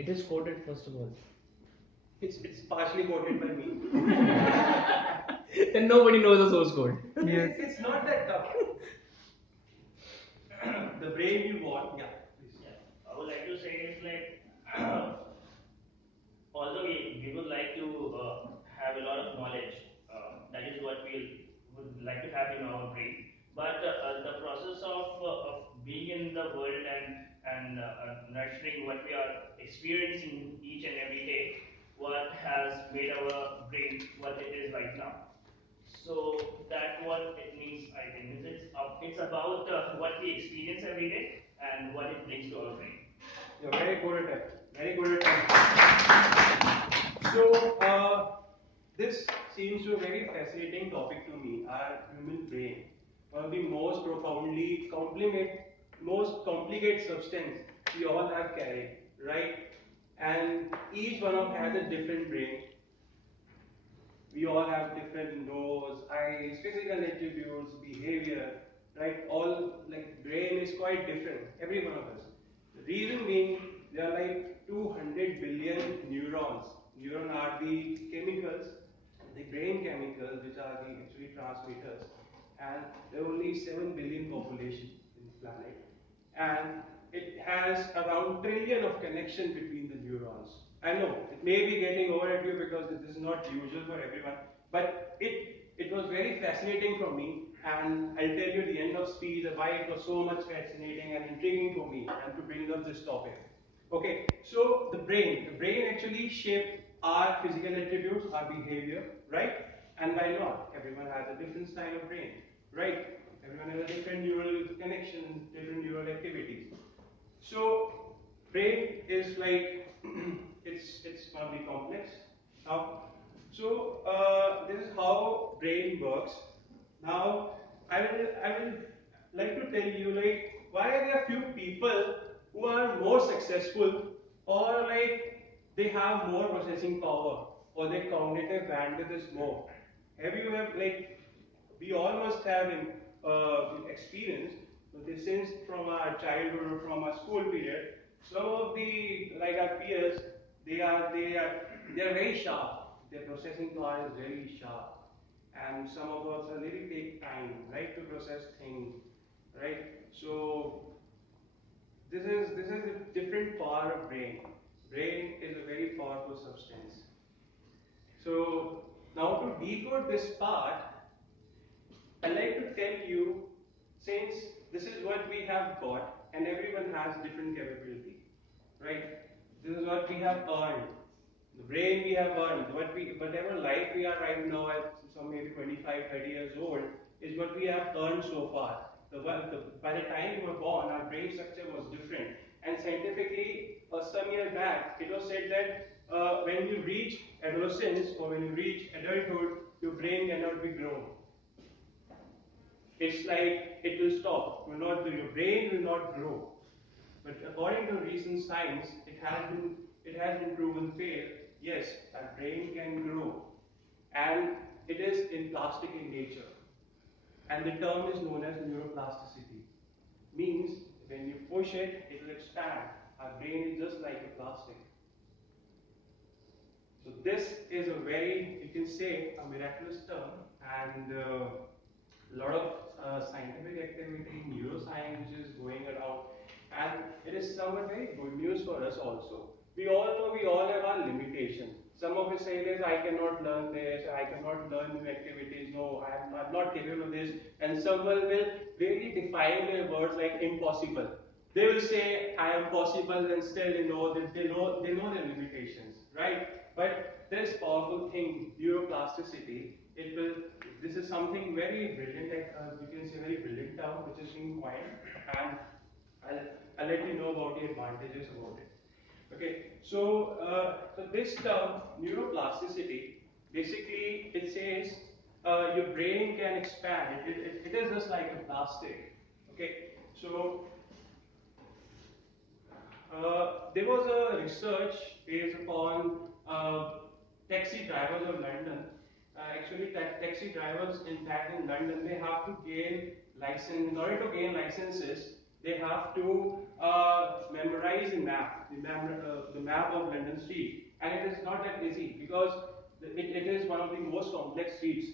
It is coded first of all. It's partially quoted by me. Then nobody knows the source code. Yes. It's not that tough. The brain you want, yeah, please. Yeah, I would like to say it's like although we would like to have a lot of knowledge, that is what we would like to have in our brain. But the process of being in the world and nurturing what we are experiencing each and every day, what has made our brain what it is right now. So that what it means, I think, is it's about what we experience every day and what it brings to our brain. You're very good at it. Very good at it. So, this seems a very fascinating topic to me. Our human brain, one of the most profoundly most complicated substance we all have carried, right? And each one of has a different brain. We all have different nose, eyes, physical attributes, behavior, right? All like brain is quite different, every one of us. The reason being, there are like 200 billion neurons. Neurons are the chemicals, the brain chemicals, which are the actually transmitters. And there are only 7 billion population in the planet. And it has around trillion of connection between the neurons. I know it may be getting over at you because this is not usual for everyone, but it was very fascinating for me, and I'll tell you the end of speech why it was so much fascinating and intriguing for me and to bring up this topic. Okay, so the brain actually shapes our physical attributes, our behavior, right? And why not? Everyone has a different style of brain, right? Everyone has a different neural connection, different neural activities. So brain is like it's gonna be complex. Now, so this is how brain works. Now I will like to tell you like why are there few people who are more successful or like they have more processing power or their cognitive bandwidth is more. Have you have like we all must have experience this since from our childhood or from our school period. Some of the like our peers, they are very sharp. Their processing power is very sharp, and some of us a little take time, right, to process things, right? So this is a different power of brain. Brain is a very powerful substance. So now to decode this part, I like to tell you, since this is what we have got, and everyone has different capability, right? This is what we have earned. The brain we have earned, whatever life we are right now at some maybe 25, 30 years old, is what we have earned so far. By the time we were born, our brain structure was different. And scientifically, some years back, it was said that when you reach adolescence or when you reach adulthood, your brain cannot be grown. It's like it will stop, your brain will not grow. But according to recent science, it has been proven fail. Yes, our brain can grow, and it is in plastic in nature. And the term is known as neuroplasticity. Means when you push it, it will expand. Our brain is just like a plastic. So this is a very, you can say, a miraculous term, and a lot of scientific activity, neuroscience which is going around, and it is somewhat very good news for us also. We all know we all have our limitations. Some of us say this, I cannot learn this, I cannot learn new activities, no, I'm not capable of this, and someone will really define their words like impossible. They will say I am possible, and still they know their limitations, right? But this powerful thing, neuroplasticity, it will. This is something very brilliant, you can say very brilliant term, which is being coined, and I'll, I'll let you know about the advantages about it. Okay, so this term neuroplasticity, basically it says your brain can expand. It is just like a plastic. Okay, so there was a research based upon taxi drivers of London. Actually, taxi drivers in fact in London, they have to gain license. In order to gain licenses, They have to memorize a map, the map of London street, and it is not that easy because it is one of the most complex streets.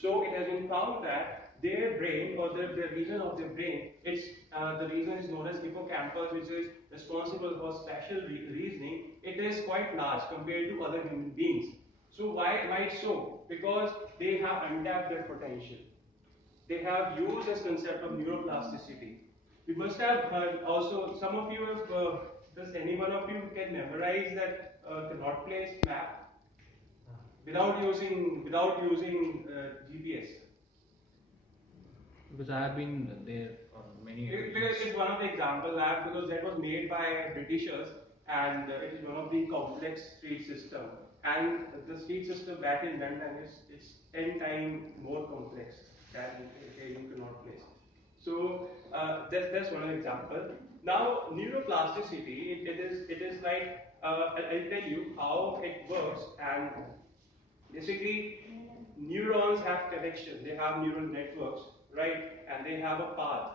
So it has been found that their brain or the region of their brain, the region is known as hippocampus, which is responsible for spatial reasoning. It is quite large compared to other human beings. So why so? Because they have untapped their potential. They have used this concept of neuroplasticity. You must have heard also, some of you have, does any one of you can memorize that Connaught Place map without using GPS? Because I have been there on many Because occasions. it's one of the example labs because that was made by Britishers and it is one of the complex street system. And the street system back in London is 10 times more complex than in Connaught Place. So that's one example. Now neuroplasticity, it is like I'll tell you how it works, and basically neurons have connection. They have neural networks, right? And they have a path.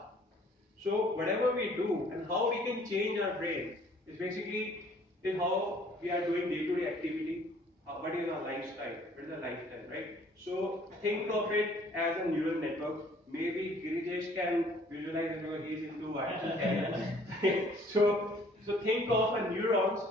So whatever we do and how we can change our brain is basically in how we are doing day-to-day activity, what is our lifestyle, what is our lifestyle, right? So think of it as a neural network. Maybe Girijesh can visualize it because he's into artificial intelligence. So think of a neurons,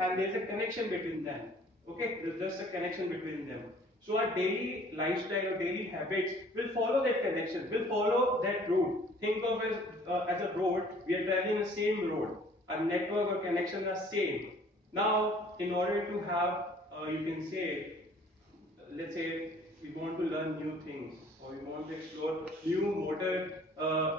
and there's a connection between them. Okay, there's just a connection between them. So our daily lifestyle or daily habits will follow that connection, will follow that route. Think of it as a road. We are traveling the same road. Our network or connection are same. Now, in order to have, you can say, let's say we want to learn new things or we want to explore new motor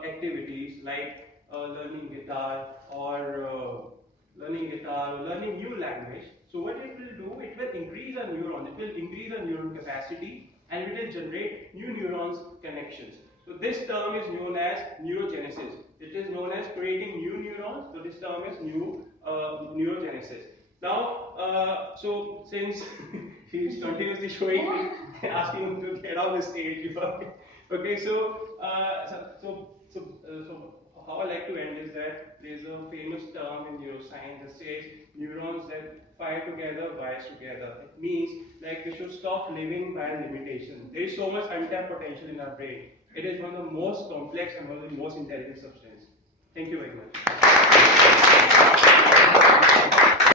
activities like learning guitar or learning new language. So what it will do, it will increase our neurons, it will increase our neuron capacity and it will generate new neurons connections. So this term is known as neurogenesis. It is known as creating new neurons. So this term is neurogenesis. Now, so since he's continuously showing me, asking him to get off the stage. Okay, so how I like to end is that there's a famous term in neuroscience that says neurons that fire together wires together. It means like we should stop living by limitation. There is so much untapped potential in our brain. It is one of the most complex and one of the most intelligent substances. Thank you very much.